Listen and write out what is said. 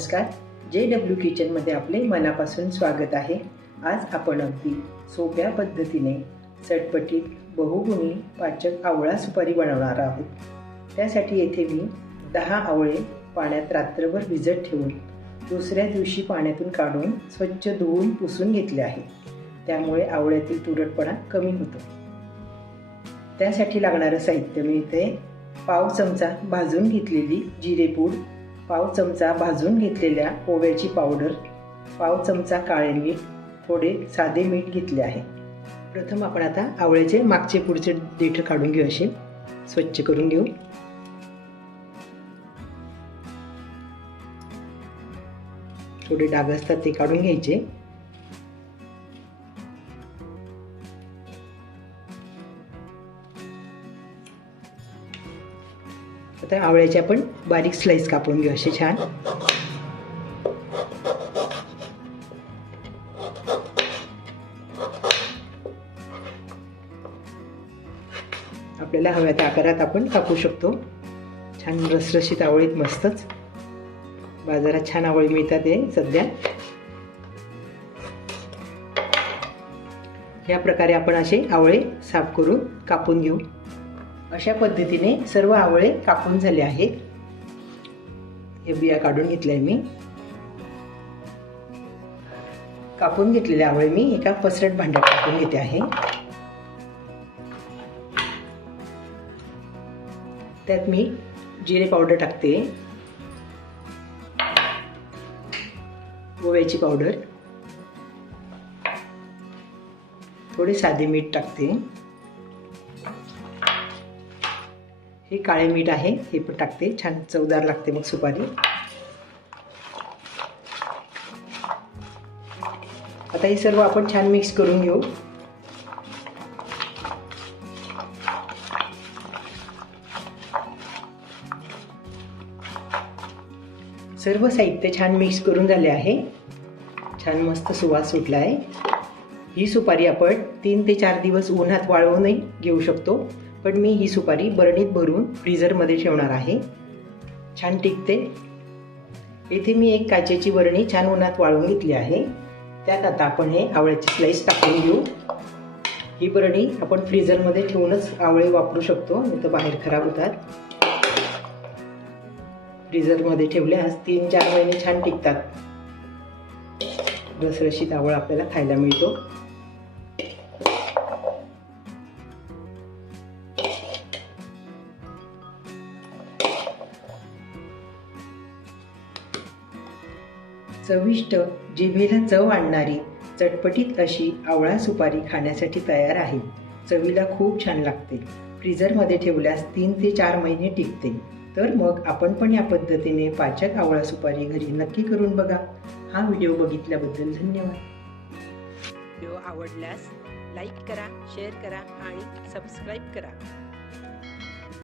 नमस्कार, JW किचनमध्ये आपले मनापासून स्वागत आहे। आज आपण अगदी सोप्या पद्धतीने चटपटीत बहुगुणी पाचक आवळा सुपारी बनवणार आहोत। त्यासाठी येथे मी 10 आवळे पाण्यात रात्रभर भिजत ठेवून दुसऱ्या दिवशी पाण्यातून काढून स्वच्छ धुवून पुसून घेतले आहे। त्यामुळे आवळ्यातील तुरटपणा कमी होतो। त्यासाठी लागणारे साहित्य मी इथे पाव चमचा भाजून घेतलेली जिरेपूड, पाव चमचा भाजून घेतलेल्या ओव्याची पावडर, पाव चमचा काळे मीठ, थोडे साधे मीठ घेतले आहे। प्रथम आपण आता आवळ्याचे मागचे पुढचे देठ काढून घेऊ, असे स्वच्छ करून घेऊ। थोडे डाग असतात ते काढून घ्यायचे। आता आवळ्याचे आपण बारीक स्लाइस कापून घेऊ, असे छान। आपल्याला हव्या त्या आकारात आपण कापू शकतो। छान रसरशीत आवळीत मस्तच बाजारात छान आवळे मिळतात हे सध्या। या प्रकारे आपण असे आवळे साफ करून कापून घेऊ। अशा पद्धतीने सर्व आवळे कापून झाले आहेत। हे बिया काढून घेतले मी। कापून घेतलेले आवळे मी एका पसरट भांड्यात टाकून घेते आहे। त्यात मी जिरे पावडर टाकते, ओव्याची पावडर, थोडे साधे मीठ टाकते। हे काळे मीठ आहे, हे पण टाकते, छान चवदार लागते मग सुपारी। आता हे सर्व आपण छान मिक्स करून घेऊ। सर्व साहित्य छान मिक्स करून झाले आहे। छान मस्त सुवास सुटला आहे। ही सुपारी आपण 3 ते 4 दिवस उन्हात वाळवूनही घेऊ शकतो, पण मी ही सुपारी बरणीत भरून फ्रीझरमध्ये ठेवणार आहे। छान टिकते। इथे मी एक काचेची बरणी छान उन्हात वाळवून घेतली आहे। त्यात आता आपण हे आवळ्याचे स्लाइस टाकून घेऊ। ही बरणी आपण फ्रीझरमध्ये ठेवूनच आवळे वापरू शकतो, नाही तर बाहेर खराब होतात। फ्रीझरमध्ये ठेवल्यास 3-4 महिने छान टिकतात। रसरशीत आवळा आपल्याला खायला मिळतो। चविष्ट, जिभेला चव आणणारी चटपटीत अशी आवळा सुपारी खाण्यासाठी तयार आहे। चवीला खूप छान लागते। फ्रीझरमध्ये ठेवल्यास 3 ते 4 महिने टिकते। तर मग आपण पण या पद्धतीने पाचक आवळा सुपारी घरी नक्की करून बघा। हा व्हिडिओ बघितल्याबद्दल धन्यवाद। व्हिडिओ आवडल्यास लाईक करा, शेअर करा आणि सबस्क्राईब करा।